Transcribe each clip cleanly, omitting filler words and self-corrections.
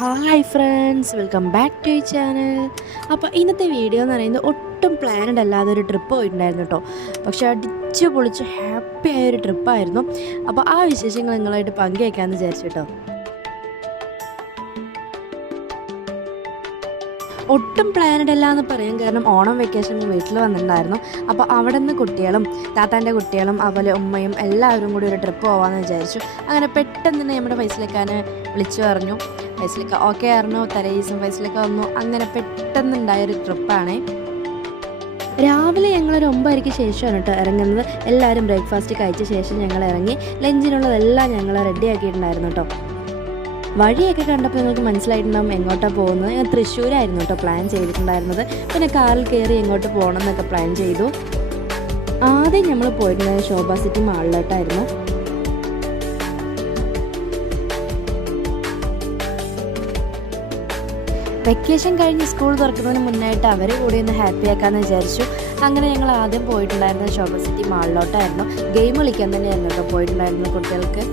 Hi friends, welcome back to ഈ channel. അപ്പോൾ ഇന്നത്തെ വീഡിയോ എന്ന് പറയുന്നത് ഒട്ടും പ്ലാനഡ് അല്ലാതെ ഒരു ട്രിപ്പ് പോയിട്ടുണ്ടായിരുന്നു കേട്ടോ. പക്ഷെ അടിച്ച് പൊളിച്ച് ഹാപ്പി ആയൊരു ട്രിപ്പായിരുന്നു. അപ്പോൾ ആ വിശേഷങ്ങൾ നിങ്ങളായിട്ട് പങ്കുവയ്ക്കാമെന്ന് വിചാരിച്ചു കേട്ടോ. ഒട്ടും പ്ലാനഡ് അല്ല എന്ന് പറയും, കാരണം ഓണം വെക്കേഷൻ വീട്ടിൽ വന്നിട്ടുണ്ടായിരുന്നു. അപ്പോൾ അവിടെ നിന്ന് കുട്ടികളും താത്താൻ്റെ കുട്ടികളും അതുപോലെ ഉമ്മയും എല്ലാവരും കൂടി ഒരു ട്രിപ്പ് പോകാമെന്ന് വിചാരിച്ചു. അങ്ങനെ പെട്ടെന്ന് തന്നെ നമ്മുടെ ഫൈസലിക്കാനെ വിളിച്ചു പറഞ്ഞു. ഫൈസലിക്ക ഓക്കെ ആയിരുന്നു, തലേദിവസം ഫൈസലിക്ക വന്നു. അങ്ങനെ പെട്ടെന്നുണ്ടായൊരു ട്രിപ്പാണ്. രാവിലെ ഞങ്ങളൊരു 9:00 ശേഷമാണ് കേട്ടോ ഇറങ്ങുന്നത്. എല്ലാവരും ബ്രേക്ക്ഫാസ്റ്റ് കഴിച്ച ശേഷം ഞങ്ങൾ ഇറങ്ങി. ലഞ്ചിനുള്ളതെല്ലാം ഞങ്ങൾ റെഡി ആക്കിയിട്ടുണ്ടായിരുന്നു കേട്ടോ. വഴിയൊക്കെ കണ്ടപ്പോൾ നിങ്ങൾക്ക് മനസ്സിലായിട്ടുണ്ടാകും എങ്ങോട്ടാണ് പോകുന്നത്. ഞാൻ തൃശ്ശൂരായിരുന്നു കേട്ടോ പ്ലാൻ ചെയ്തിട്ടുണ്ടായിരുന്നത്. പിന്നെ കാറിൽ കയറി എങ്ങോട്ട് പോകണം എന്നൊക്കെ പ്ലാൻ ചെയ്തു. ആദ്യം നമ്മൾ പോയിട്ടുണ്ടായത് ശോഭ സിറ്റി മാളിലോട്ടായിരുന്നു. വെക്കേഷൻ കഴിഞ്ഞ് സ്കൂൾ തുറക്കുന്നതിന് മുന്നായിട്ട് അവരെ കൂടി ഒന്ന് ഹാപ്പി ആക്കാമെന്ന് വിചാരിച്ചു. അങ്ങനെ ഞങ്ങൾ ആദ്യം പോയിട്ടുണ്ടായിരുന്നത് ശോഭ സിറ്റി മാളിലോട്ടായിരുന്നു. ഗെയിം കളിക്കാൻ തന്നെയായിരുന്നു കേട്ടോ പോയിട്ടുണ്ടായിരുന്നു കുട്ടികൾക്ക്.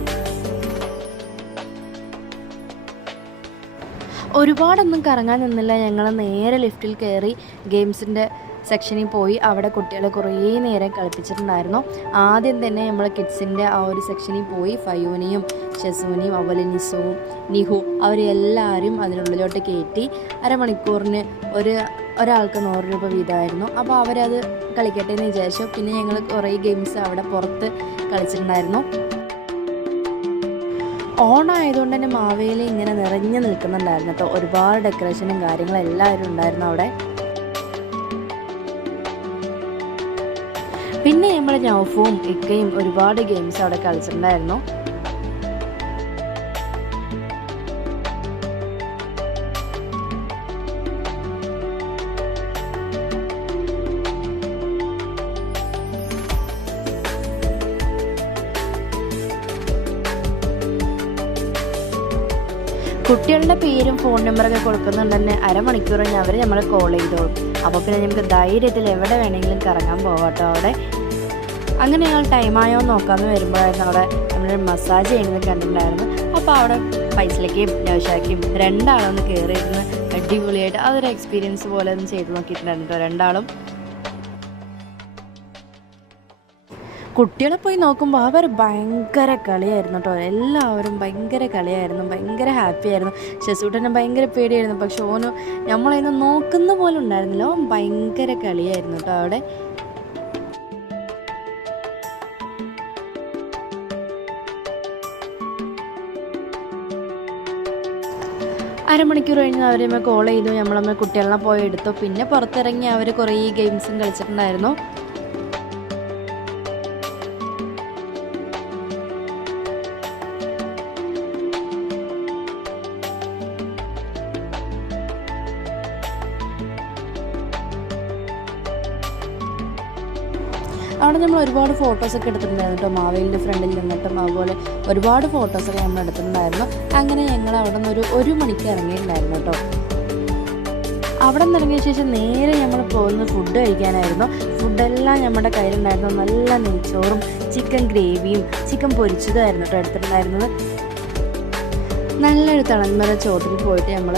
ഒരുപാടൊന്നും കറങ്ങാൻ നിന്നില്ല. ഞങ്ങൾ നേരെ ലിഫ്റ്റിൽ കയറി ഗെയിംസിൻ്റെ സെക്ഷനിൽ പോയി. അവിടെ കുട്ടികളെ കുറേ നേരം കളിപ്പിച്ചിട്ടുണ്ടായിരുന്നു. ആദ്യം തന്നെ നമ്മൾ കിഡ്സിൻ്റെ ആ ഒരു സെക്ഷനിൽ പോയി. ഫയൂനെയും ഷെസൂനെയും അതുപോലെ നിഹു അവരെല്ലാവരും അതിനുള്ളിലോട്ട് കയറ്റി. അരമണിക്കൂറിന് ഒരാൾക്ക് 100 രൂപ വീതമായിരുന്നു. അപ്പോൾ അവരത് കളിക്കട്ടെ എന്ന് വിചാരിച്ചു. പിന്നെ ഞങ്ങൾ കുറേ ഗെയിംസ് അവിടെ പുറത്ത് കളിച്ചിട്ടുണ്ടായിരുന്നു. ഓണമായതുകൊണ്ട് തന്നെ മാവേലി ഇങ്ങനെ നിറഞ്ഞു നിൽക്കുന്നുണ്ടായിരുന്നു കേട്ടോ. ഒരുപാട് ഡെക്കറേഷനും കാര്യങ്ങളും എല്ലാവരും ഉണ്ടായിരുന്നു അവിടെ. പിന്നെ നമ്മൾ നൗഫും ഇക്കയും ഒരുപാട് ഗെയിംസ് അവിടെ കളിച്ചിട്ടുണ്ടായിരുന്നു. കുട്ടികളുടെ പേരും ഫോൺ നമ്പറൊക്കെ കൊടുക്കുന്നുണ്ട് തന്നെ. അരമണിക്കൂർ കഴിഞ്ഞ് അവർ നമ്മളെ കോൾ ചെയ്തോളും. അപ്പോൾ പിന്നെ നമുക്ക് ധൈര്യത്തിൽ എവിടെ വേണമെങ്കിലും കറങ്ങാൻ പോകാം കേട്ടോ അവിടെ. അങ്ങനെ ഞങ്ങൾ ടൈമായോ നോക്കാമെന്ന് വരുമ്പോഴായിരുന്നു അവിടെ നമ്മൾ മസാജ് ചെയ്യുന്നത് കണ്ടിട്ടുണ്ടായിരുന്നു. അപ്പോൾ അവിടെ ഫൈസലിക്കയും നൗഷാക്കും രണ്ടാളൊന്ന് കയറിയിരുന്ന് അടിപൊളിയായിട്ട് അതൊരു എക്സ്പീരിയൻസ് പോലെ ഒന്ന് ചെയ്ത് നോക്കിയിട്ടുണ്ടായിരുന്നു കേട്ടോ രണ്ടാളും. കുട്ടികളെ പോയി നോക്കുമ്പോൾ അവർ ഭയങ്കര കളിയായിരുന്നു കേട്ടോ. എല്ലാവരും ഭയങ്കര കളിയായിരുന്നു, ഭയങ്കര ഹാപ്പി ആയിരുന്നു. ഷെസൂട്ടനെ ഭയങ്കര പേടിയായിരുന്നു. പക്ഷെ ഓന് നമ്മളതിനെ നോക്കുന്ന പോലും ഉണ്ടായിരുന്നില്ല. ഓൻ ഭയങ്കര കളിയായിരുന്നു കേട്ടോ അവിടെ. അരമണിക്കൂർ കഴിഞ്ഞ് അവരമ്മ കോൾ ചെയ്തു. നമ്മളമ്മ കുട്ടികളെ പോയി എടുത്തു. പിന്നെ പുറത്തിറങ്ങി അവർ കുറേ ഗെയിംസും കളിച്ചിട്ടുണ്ടായിരുന്നു. അവിടെ നമ്മൾ ഒരുപാട് ഫോട്ടോസൊക്കെ എടുത്തിട്ടുണ്ടായിരുന്നു കേട്ടോ. മാവേലിൻ്റെ ഫ്രണ്ടിൽ നിന്നിട്ടും അതുപോലെ ഒരുപാട് ഫോട്ടോസൊക്കെ നമ്മൾ എടുത്തിട്ടുണ്ടായിരുന്നു. അങ്ങനെ ഞങ്ങൾ അവിടെ നിന്ന് ഒരു മണിക്ക് ഇറങ്ങിയിട്ടുണ്ടായിരുന്നു കേട്ടോ. അവിടെ നിന്ന് ഇറങ്ങിയ ശേഷം നേരെ നമ്മൾ പോകുന്നത് ഫുഡ് കഴിക്കാനായിരുന്നു. ഫുഡെല്ലാം നമ്മുടെ കയ്യിലുണ്ടായിരുന്നു. നല്ല നെയ്ച്ചോറും ചിക്കൻ ഗ്രേവിയും ചിക്കൻ പൊരിച്ചതായിരുന്നു കേട്ടോ എടുത്തിട്ടുണ്ടായിരുന്നത്. നല്ലൊരു തളന്മര ചോട്ടിൽ പോയിട്ട് നമ്മൾ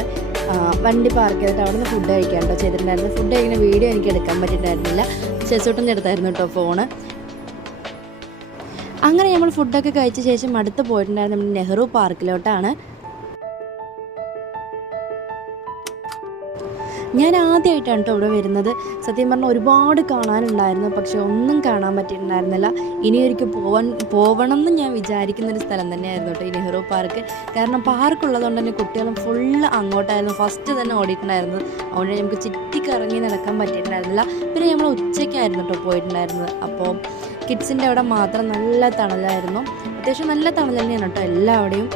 വണ്ടി പാർക്ക് ചെയ്തിട്ട് അവിടെ നിന്ന് ഫുഡ് കഴിക്കാൻ കേട്ടോ ചെയ്തിട്ടുണ്ടായിരുന്നു. ഫുഡ് കഴിക്കുന്ന വീഡിയോ എനിക്ക് എടുക്കാൻ പറ്റിയിട്ടുണ്ടായിരുന്നില്ല. ഷെസൂട്ടിൻ്റെ അടുത്തായിരുന്നു കേട്ടോ ഫോണ്. അങ്ങനെ നമ്മൾ ഫുഡൊക്കെ കഴിച്ച ശേഷം അടുത്ത് പോയിട്ടുണ്ടായിരുന്നു നമ്മൾ നെഹ്റു പാർക്കിലോട്ടാണ്. ഞാൻ ആദ്യമായിട്ടാണ് കേട്ടോ ഇവിടെ വരുന്നത്. സത്യം പറഞ്ഞാൽ ഒരുപാട് കാണാനുണ്ടായിരുന്നു, പക്ഷെ ഒന്നും കാണാൻ പറ്റിയിട്ടുണ്ടായിരുന്നില്ല. ഇനിയൊരിക്കൽ പോവണം എന്ന് ഞാൻ വിചാരിക്കുന്നൊരു സ്ഥലം തന്നെയായിരുന്നു കേട്ടോ ഈ നെഹ്റു പാർക്ക്. കാരണം പാർക്കുള്ളതുകൊണ്ട് തന്നെ കുട്ടികളും ഫുള്ള് അങ്ങോട്ടായിരുന്നു ഫസ്റ്റ് തന്നെ ഓടിയിട്ടുണ്ടായിരുന്നത്. അതുകൊണ്ട് നമുക്ക് ചുറ്റിക്കറങ്ങി നടക്കാൻ പറ്റിയിട്ടുണ്ടായിരുന്നില്ല. പിന്നെ നമ്മൾ ഉച്ചയ്ക്കായിരുന്നു കേട്ടോ പോയിട്ടുണ്ടായിരുന്നത്. അപ്പോൾ കിഡ്സിൻ്റെ അവിടെ മാത്രം നല്ല തണലായിരുന്നു. അത്യാവശ്യം നല്ല തണൽ തന്നെയാണ് കേട്ടോ എല്ലാവിടെയും.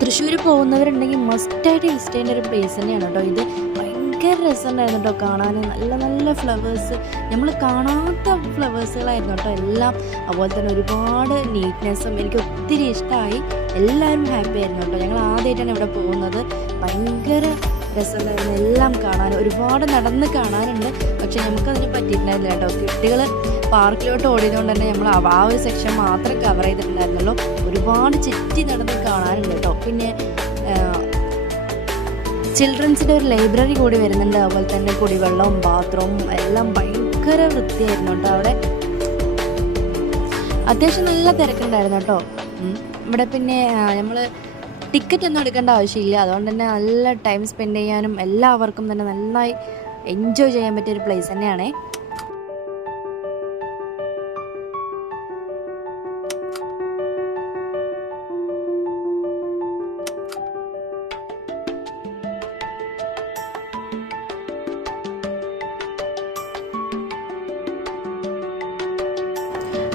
തൃശ്ശൂർ പോകുന്നവരുണ്ടെങ്കിൽ മസ്റ്റായിട്ട് വിസിറ്റ് ചെയ്യേണ്ട ഒരു പ്ലേസ് തന്നെയാണ് കേട്ടോ ഇത്. ഭയങ്കര രസമുണ്ടായിരുന്നു കേട്ടോ കാണാൻ. നല്ല നല്ല ഫ്ലവേഴ്സ്, നമ്മൾ കാണാത്ത ഫ്ലവേഴ്സുകളായിരുന്നു കേട്ടോ എല്ലാം. അതുപോലെ തന്നെ ഒരുപാട് നീറ്റ്നെസ്സും എനിക്ക് ഒത്തിരി ഇഷ്ടമായി. എല്ലാവരും ഹാപ്പി ആയിരുന്നു കേട്ടോ. ഞങ്ങൾ ആദ്യമായിട്ടാണ് ഇവിടെ പോകുന്നത്. ഭയങ്കര രസമുണ്ടായിരുന്നു എല്ലാം കാണാൻ. ഒരുപാട് നടന്ന് കാണാനുണ്ട്, പക്ഷെ നമുക്കതിന് പറ്റിയിട്ടുണ്ടായിരുന്നില്ല കേട്ടോ. കുട്ടികൾ പാർക്കിലോട്ട് ഓടിയതുകൊണ്ട് തന്നെ നമ്മൾ ആ ഒരു സെക്ഷൻ മാത്രം കവർ ചെയ്തിട്ടുണ്ടായിരുന്നല്ലോ. ഒരുപാട് ചുറ്റി നടന്ന് കാണാനുണ്ട് കേട്ടോ. പിന്നെ ചിൽഡ്രൻസിൻ്റെ ഒരു ലൈബ്രറി കൂടി വരുന്നുണ്ട്. അതുപോലെ തന്നെ കുടിവെള്ളവും ബാത്റൂമും എല്ലാം ഭയങ്കര വൃത്തിയായിരുന്നു കേട്ടോ. അവിടെ അത്യാവശ്യം നല്ല തിരക്കുണ്ടായിരുന്നു കേട്ടോ. ഇവിടെ പിന്നെ നമ്മൾ ടിക്കറ്റ് ഒന്നും എടുക്കേണ്ട ആവശ്യമില്ല. അതുകൊണ്ട് തന്നെ നല്ല ടൈം സ്പെൻഡ് ചെയ്യാനും എല്ലാവർക്കും തന്നെ നന്നായി എൻജോയ് ചെയ്യാൻ പറ്റിയൊരു പ്ലേസ് തന്നെയാണേ.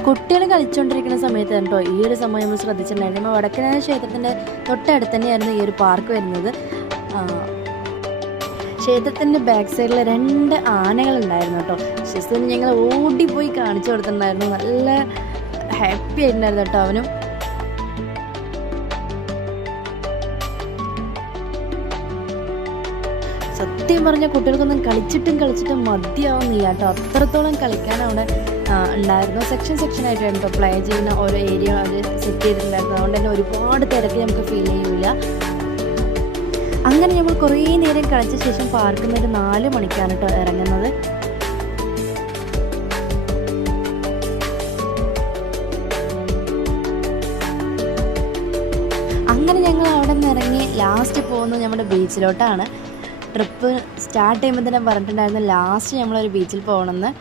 കുട്ടികൾ കളിച്ചുകൊണ്ടിരിക്കുന്ന സമയത്ത് കേട്ടോ ഈ ഒരു സമയം നമ്മൾ ശ്രദ്ധിച്ചിട്ടുണ്ടായിരുന്നു. നമ്മൾ വടക്കനാഥ ക്ഷേത്രത്തിൻ്റെ തൊട്ടടുത്ത് തന്നെയായിരുന്നു ഈ ഒരു പാർക്ക് വരുന്നത്. ക്ഷേത്രത്തിൻ്റെ ബാക്ക് സൈഡിൽ 2 ആനകളുണ്ടായിരുന്നു കേട്ടോ. ഷിസുവിന് ഞങ്ങൾ ഓടിപ്പോയി കാണിച്ചു കൊടുത്തിട്ടുണ്ടായിരുന്നു. നല്ല ഹാപ്പി ആയിട്ടുണ്ടായിരുന്നു കേട്ടോ അവനും. സത്യം പറഞ്ഞ കുട്ടികൾക്കൊന്നും കളിച്ചിട്ടും മതിയാവുന്നില്ല കേട്ടോ. അത്രത്തോളം കളിക്കാൻ അവിടെ ഉണ്ടായിരുന്നു. സെക്ഷനായിട്ട് കേട്ടോ പ്ലേ ചെയ്യുന്ന ഓരോ ഏരിയ അവർ സെറ്റ് ചെയ്തിട്ടുണ്ടായിരുന്നു. അതുകൊണ്ട് തന്നെ ഒരുപാട് തിരക്ക് നമുക്ക് ഫീൽ ചെയ്യില്ല. അങ്ങനെ നമ്മൾ കുറേ നേരം കളിച്ച ശേഷം പാർക്കിൽ നിന്ന് 4 മണിക്കാണ് കേട്ടോ ഇറങ്ങുന്നത്. അങ്ങനെ ഞങ്ങൾ അവിടെ നിന്ന് ഇറങ്ങി ലാസ്റ്റ് പോകുന്നത് നമ്മുടെ ബീച്ചിലോട്ടാണ്. ട്രിപ്പ് സ്റ്റാർട്ട് ചെയ്യുമ്പോൾ തന്നെ പറഞ്ഞിട്ടുണ്ടായിരുന്നു ലാസ്റ്റ് നമ്മളൊരു ബീച്ചിൽ പോകണമെന്ന്.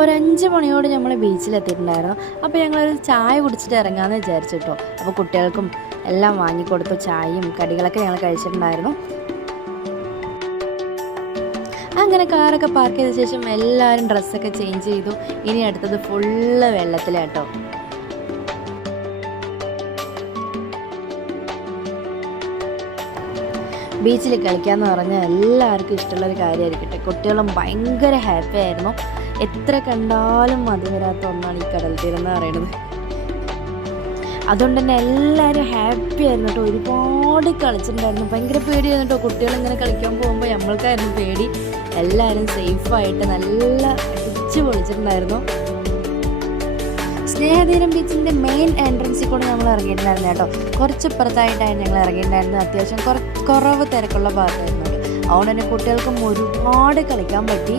ഒരു 5 മണിയോട് നമ്മൾ ബീച്ചിലെത്തിയിട്ടുണ്ടായിരുന്നു. അപ്പോൾ ഞങ്ങളൊരു ചായ കുടിച്ചിട്ട് ഇറങ്ങാമെന്ന് വിചാരിച്ചു കേട്ടോ. അപ്പോൾ കുട്ടികൾക്കും എല്ലാം വാങ്ങിക്കൊടുത്തു. ചായയും കടികളൊക്കെ ഞങ്ങൾ കഴിച്ചിട്ടുണ്ടായിരുന്നു. അങ്ങനെ കാറൊക്കെ പാർക്ക് ചെയ്ത ശേഷം എല്ലാവരും ഡ്രസ്സൊക്കെ ചേഞ്ച് ചെയ്തു. ഇനി അടുത്തത് ഫുള്ള് വെള്ളത്തിലാട്ടോ. ബീച്ചിൽ കളിക്കാമെന്ന് പറഞ്ഞാൽ എല്ലാവർക്കും ഇഷ്ടമുള്ളൊരു കാര്യമായിരിക്കട്ടെ. കുട്ടികളും ഭയങ്കര ഹാപ്പി ആയിരുന്നു. എത്ര കണ്ടാലും മതി വരാത്ത ഒന്നാണ് ഈ കടൽ തീരം എന്ന് പറയുന്നത്. അതുകൊണ്ട് തന്നെ എല്ലാവരും ഹാപ്പി ആയിരുന്നു കേട്ടോ. ഒരുപാട് കളിച്ചിട്ടുണ്ടായിരുന്നു. ഭയങ്കര പേടിയായിരുന്നു കേട്ടോ. കുട്ടികളിങ്ങനെ കളിക്കാൻ പോകുമ്പോൾ നമ്മൾക്കായിരുന്നു പേടി. എല്ലാവരും സേഫായിട്ട് നല്ല അടിച്ച് പൊളിച്ചിട്ടുണ്ടായിരുന്നു. സ്നേഹതീരം ബീച്ചിൻ്റെ മെയിൻ എൻട്രൻസിൽ കൂടെ നമ്മൾ ഇറങ്ങിയിട്ടുണ്ടായിരുന്നു കേട്ടോ. കുറച്ച് ഇപ്പുറത്തായിട്ടായിരുന്നു ഞങ്ങൾ ഇറങ്ങിയിട്ടുണ്ടായിരുന്നു. അത്യാവശ്യം കുറവ് തിരക്കുള്ള ഭാഗത്തായിരുന്നു. അതുകൊണ്ട് തന്നെ കുട്ടികൾക്കും ഒരുപാട് കളിക്കാൻ പറ്റി.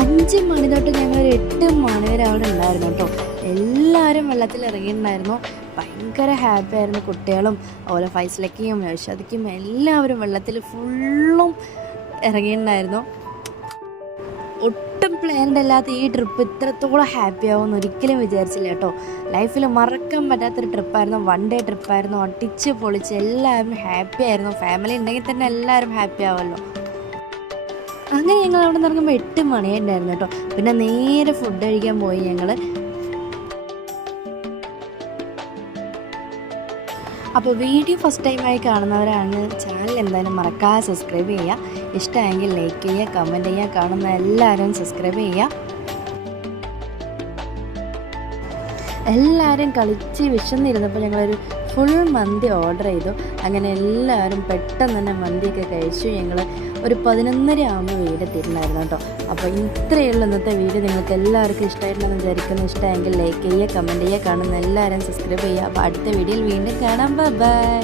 5 മണി തൊട്ട് ഞങ്ങളൊരു 8 മണി വരെ അവിടെ ഉണ്ടായിരുന്നു കേട്ടോ. എല്ലാവരും വെള്ളത്തിൽ ഇറങ്ങിയിട്ടുണ്ടായിരുന്നു. ഭയങ്കര ഹാപ്പി ആയിരുന്നു. കുട്ടികളും അതുപോലെ ഫൈസലയ്ക്കും യശോദയ്ക്കും എല്ലാവരും വെള്ളത്തിൽ ഫുള്ളും ഇറങ്ങിയിട്ടുണ്ടായിരുന്നു. ഒട്ടും പ്ലാൻഡ് അല്ലാത്ത ഈ ട്രിപ്പ് ഇത്രത്തോളം ഹാപ്പി ആവുമെന്ന് ഒരിക്കലും വിചാരിച്ചില്ല കേട്ടോ. ലൈഫിൽ മറക്കാൻ പറ്റാത്തൊരു ട്രിപ്പായിരുന്നു. 1 ഡേ ട്രിപ്പായിരുന്നു. അടിച്ച് പൊളിച്ച് എല്ലാവരും ഹാപ്പി ആയിരുന്നു. ഫാമിലി ഉണ്ടെങ്കിൽ തന്നെ എല്ലാവരും ഹാപ്പി ആവുമല്ലോ. അങ്ങനെ ഞങ്ങൾ അവിടെ നിന്ന് ഇറങ്ങുമ്പോൾ 8 മണിയായിട്ടുണ്ടായിരുന്നു കേട്ടോ. പിന്നെ നേരെ ഫുഡ് കഴിക്കാൻ പോയി ഞങ്ങൾ. അപ്പോൾ വീഡിയോ ഫസ്റ്റ് ടൈമായി കാണുന്നവരാണ് ചാനൽ എന്തായാലും മറക്കാതെ സബ്സ്ക്രൈബ് ചെയ്യുക. ഇഷ്ടമായെങ്കിൽ ലൈക്ക് ചെയ്യുക, കമൻറ്റ് ചെയ്യുക. കാണുന്ന എല്ലാവരും സബ്സ്ക്രൈബ് ചെയ്യുക. എല്ലാവരും കളിച്ച് വിശന്നിരുന്നപ്പോൾ ഞങ്ങളൊരു ഫുൾ മന്തി ഓർഡർ ചെയ്തു. അങ്ങനെ എല്ലാവരും പെട്ടെന്ന് തന്നെ മന്തിയൊക്കെ കഴിച്ചു. ഞങ്ങൾ ഒരു 11:30 ആകുമ്പോൾ വീടെത്തിയിട്ടുണ്ടായിരുന്നു കേട്ടോ. അപ്പോൾ ഇത്രയേ ഉള്ളൂ ഇന്നത്തെ വീഡിയോ. നിങ്ങൾക്ക് എല്ലാവർക്കും ഇഷ്ടമായിട്ടുണ്ടെന്ന് വിചാരിക്കുന്നു. ഇഷ്ടമായെങ്കിൽ ലൈക്ക് ചെയ്യുക, കമൻറ്റ് ചെയ്യുക. കാണുന്ന എല്ലാവരും സബ്സ്ക്രൈബ് ചെയ്യുക. അപ്പോൾ അടുത്ത വീഡിയോയിൽ വീണ്ടും കാണാം. ബൈ.